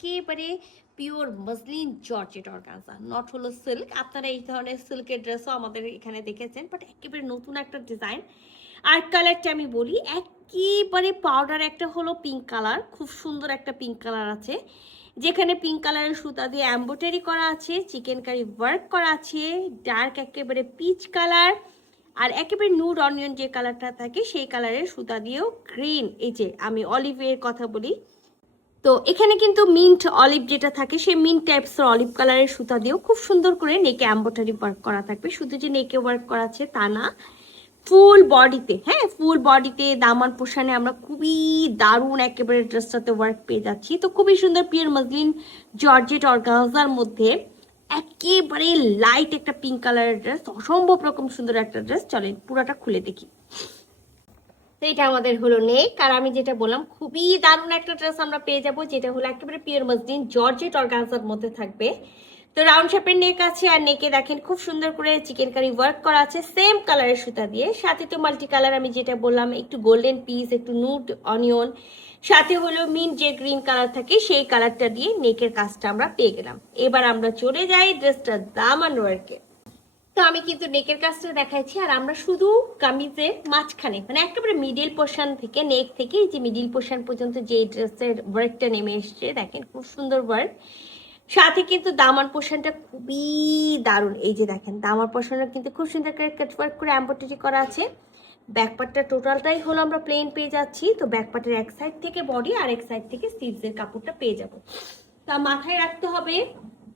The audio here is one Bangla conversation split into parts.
একেবারে pure muslin georgette organza, not হলো সিল্ক। আপনারা এই ধরনের সিল্কের ড্রেসও আমাদের এখানে দেখেছেন, বাট একেবারে নতুন একটা ডিজাইন। আর কালারটা আমি বলি, একেবারে পাউডার একটা হলো পিঙ্ক কালার, খুব সুন্দর একটা পিঙ্ক কালার আছে, যেখানে পিঙ্ক কালারের সুতা দিয়ে এমব্রয়ডারি করা আছে, চিকেন কারি ওয়ার্ক করা আছে, ডার্ক একেবারে পিচ কালার, আর একেবারে নুড অনিয়ন যে কালারটা থাকে সেই কালারের সুতা দিয়েও গ্রিন, এই যে আমি অলিভের কথা বলি, তো এখানে কিন্তু মিন্ট অলিভ যেটা থাকে সেই মিন্ট টাইপসের অলিভ কালারের সুতা দিয়েও খুব সুন্দর করে নেকে এমব্রয়ডারি ওয়ার্ক করা থাকবে। শুধু যে নেকে ওয়ার্ক করা আছে তা না, ফুল বডিতে, হ্যাঁ ফুল বডিতে দামান পোষানে আমরা খুবই দারুণ একেবারে ড্রেসটাতে ওয়ার্ক পেয়ে যাচ্ছি। তো খুবই সুন্দর পিওর মসলিন জর্জেট অর্গানজার মধ্যে একেবারে লাইট একটা পিঙ্ক কালারের ড্রেস, অসম্ভব রকম সুন্দর একটা ড্রেস। চলেন পুরোটা খুলে দেখি। তো এটা আমাদের হলো নেক, আর আমি যেটা বললাম খুবই দারুণ একটা ড্রেস আমরা পেয়ে যাব, যেটা হলো একেবারে পিওর মসলিন জর্জেট অর্গানজার মধ্যে থাকবে। তো রাউন্ড শেপের নেক আছে, আর নেকে দেখেন খুব সুন্দর করে চিকেন কারি ওয়ার্ক করা আছে সেম কালারের সুতা দিয়ে। সাথে তো মাল্টি কালার আমি যেটা বললাম, একটু গোল্ডেন পিস, একটু নুড অনিয়ন, সাথে হলো মিন্ট যে গ্রিন কালার থাকে সেই কালারটা দিয়ে নেকের কাজটা আমরা পেয়ে গেলাম। এবার আমরা চলে যাই ড্রেসটার দামান ওয়ার্কে। তো আমি কিন্তু নেকের কাজটা দেখাইছি, আর আমরা শুধু কামিজের মাঝখানে মানে একেবারে মিডিল পোর্শন থেকে, নেক থেকে যে মিডিল পোর্শন পর্যন্ত যে ড্রেসের ওয়ার্কটা নেমে এসছে দেখেন খুব সুন্দর ওয়ার্ক। সাথে কিন্তু দামান পোর্শনটা খুবই দারুণ, এই যে দেখেন দামান পোর্শনটা কিন্তু খুব সুন্দর করে কাট ওয়ার্ক করে এমব্রয়ডারি করা আছে। ব্যাকপার্টটা টোটালটাই হলো আমরা প্লেন পেয়ে যাচ্ছি। তো ব্যাকপার্টের এক সাইড থেকে বডি আর এক সাইড থেকে স্লিভসের কাপড়টা পেয়ে যাব। তা মাথায় রাখতে হবে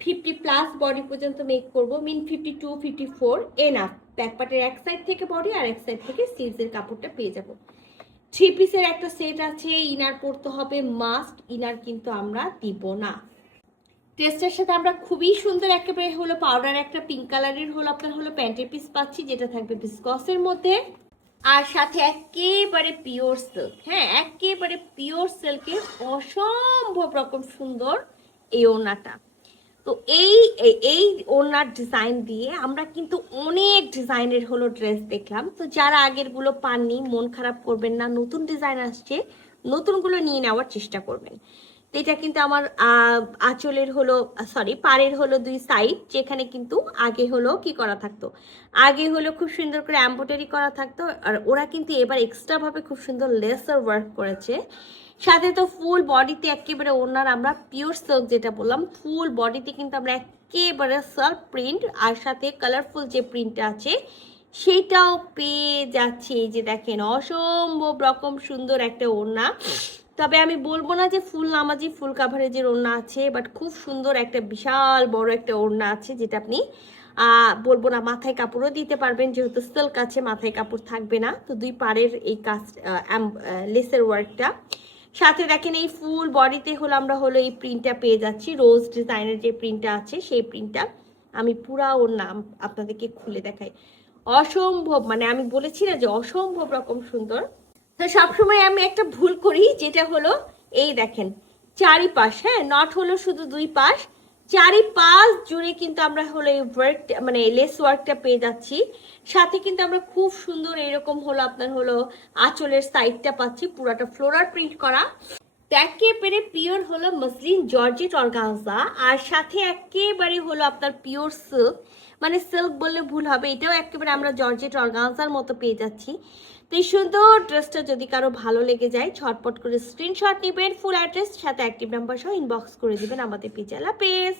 50+ বডি পর্যন্ত মেক করব, মিন 52 54 এনাফ। ব্যাকপার্টের এক সাইড থেকে বডি আর এক সাইড থেকে স্লিভসের কাপড়টা পেয়ে যাব। 3 পিসের একটা সেট আছে, ইনার পরতে হবে মাস্ট, ইনার কিন্তু আমরা দিব না। ড্রেসটার সাথে আমরা খুবই সুন্দর একেবারে হলো পাউডার একটা পিঙ্ক কালারের হলো আপনার হলো প্যান্টের পিস পাচ্ছি, যেটা থাকবে বিসকসের মধ্যে, আর সাথে একেবারে পিওর সিল্ক, হ্যাঁ একেবারে পিওর সিল্কের অসম্ভব রকম সুন্দর এই ওড়নাটা। তো এই এই ওড়নার ডিজাইন দিয়ে আমরা কিন্তু অনেক ডিজাইনের হলো ড্রেস দেখলাম। তো যারা আগের গুলো পাননি মন খারাপ করবেন না, নতুন ডিজাইন আসছে, নতুনগুলো নিয়ে নেওয়ার চেষ্টা করবেন। তো এটা কিন্তু আমার আঁচলের হলো সরি পাড়ের হলো দুই সাইড, যেখানে কিন্তু আগে হলো কি করা থাকতো, আগে হলো খুব সুন্দর করে এমব্রয়ডারি করা থাকতো, আর ওরা কিন্তু এবার এক্সট্রা ভাবে খুব সুন্দর লেসার ওয়ার্ক করেছে। সাথে তো ফুল বডিতে একেবারে ওনার আমরা পিওর সিল্ক যেটা বললাম, ফুল বডিতে কিন্তু আমরা একেবারে সেলফ প্রিন্ট, আর সাথে কালারফুল যে প্রিন্টটা আছে সেটাও পেয়ে যাচ্ছে। এই যে দেখেন অসম্ভব রকম সুন্দর একটা ওড়না। তবে আমি বলবো না যে ফুল নামাজি ফুল কাভারেজের ওড়না আছে, বাট খুব সুন্দর একটা বিশাল বড় একটা ওড়না আছে, যেটা আপনি বলবো না মাথায় কাপড়ও দিতে পারবেন, যেহেতু সিল্ক আছে মাথায় কাপড় থাকবে না। তো দুই পাড়ের এই কাজ লেসের ওয়ার্কটা, সাথে দেখেন এই ফুল বডিতে হলো আমরা হলো এই প্রিন্টটা পেয়ে যাচ্ছি, রোজ ডিজাইনের যে প্রিন্টটা আছে সেই প্রিন্টটা। আমি পুরা ওর নাম আপনাদেরকে খুলে দেখাই, অসম্ভব মানে আমি বলেছি না যে অসম্ভব রকম সুন্দর। তো সবসময় আমি একটা ভুল করি, যেটা হলো এই দেখেন চারিপাশ, হ্যাঁ নট হলো শুধু দুই পাশ, চারিপাশ জুড়ে কিন্তু আমরা হলো এই ওয়ার্ক মানে লেস ওয়ার্কটা পেয়ে যাচ্ছি। সাথে কিন্তু আমরা খুব সুন্দর এরকম হলো আপনার হলো আঁচলের সাইডটা পাচ্ছি পুরাটা ফ্লোরাল প্রিন্ট করা, একেবারে পিওর হলো মসলিন জর্জেট অর্গানজা, আর সাথে একেবারে হলো আপনার পিওর সিল্ক, মানে সিল্ক বললে ভুল হবে, এটাও একেবারে আমরা জর্জেট অর্গানজার মতো পেয়ে যাচ্ছি। তো এই সুন্দর ড্রেসটা যদি কারো ভালো লেগে যায় ঝটপট করে স্ক্রিনশট নেবেন, ফুল অ্যাড্রেস সাথে অ্যাক্টিভ নাম্বার সহ ইনবক্স করে দিবেন আমাদের পেজে। আল্লাহ হাফেজ।